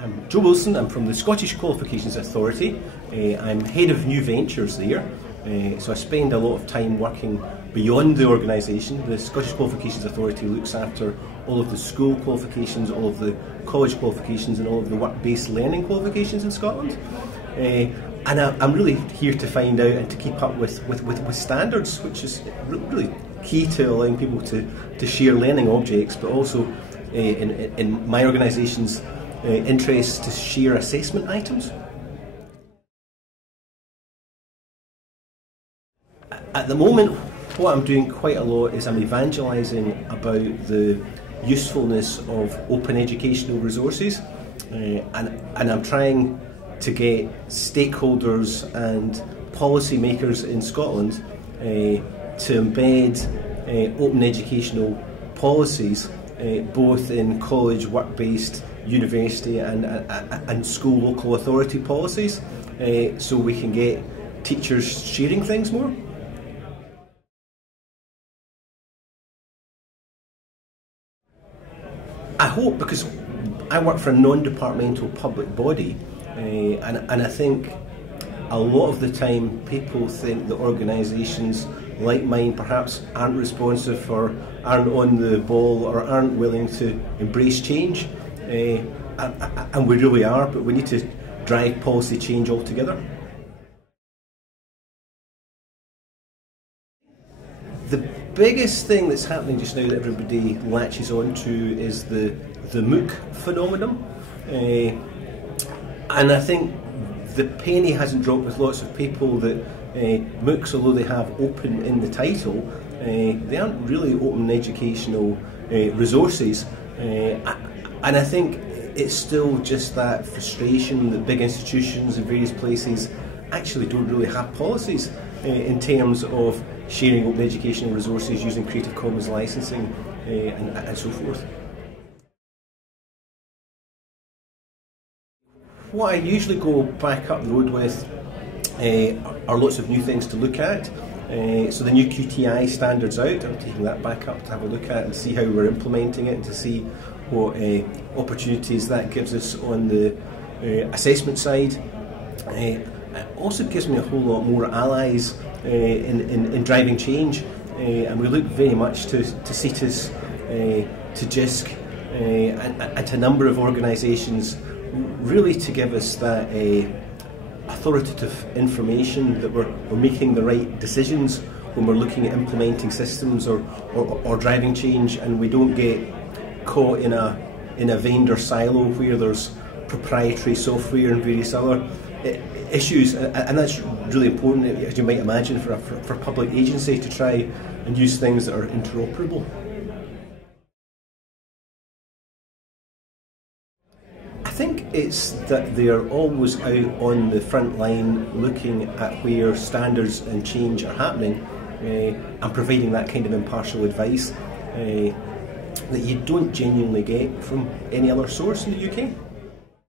I'm Joe Wilson. I'm from the Scottish Qualifications Authority. I'm head of new ventures there, so I spend a lot of time working beyond the organisation. The Scottish Qualifications Authority looks after all of the school qualifications, all of the college qualifications and all of the work-based learning qualifications in Scotland. And I'm really here to find out and to keep up with standards, which is really key to allowing people to share learning objects, but also in my organisation's interest to share assessment items. At the moment, what I'm doing quite a lot is I'm evangelising about the usefulness of open educational resources, and I'm trying to get stakeholders and policymakers in Scotland to embed open educational policies both in college, work-based, university and school local authority policies, so we can get teachers sharing things more. I hope, because I work for a non-departmental public body, and I think a lot of the time people think that organisations like mine perhaps aren't responsive or aren't on the ball or aren't willing to embrace change, and we really are, but we need to drive policy change altogether. The biggest thing that's happening just now that everybody latches onto is the MOOC phenomenon, and I think the penny hasn't dropped with lots of people that MOOCs, although they have open in the title, they aren't really open educational resources, and I think it's still just that frustration that big institutions in various places actually don't really have policies in terms of sharing open educational resources using Creative Commons licensing and so forth. What I usually go back up the road with are lots of new things to look at. So the new QTI standards out, I'm taking that back up to have a look at and see how we're implementing it and to see what opportunities that gives us on the assessment side. It also gives me a whole lot more allies in driving change, and we look very much to CETIS, to JISC and to a number of organisations, really to give us that authoritative information that we're making the right decisions when we're looking at implementing systems or driving change, and we don't get caught in a vendor silo where there's proprietary software and various other issues, and that's really important, as you might imagine, for a public agency to try and use things that are interoperable. I think it's that they are always out on the front line looking at where standards and change are happening, and providing that kind of impartial advice that you don't genuinely get from any other source in the UK.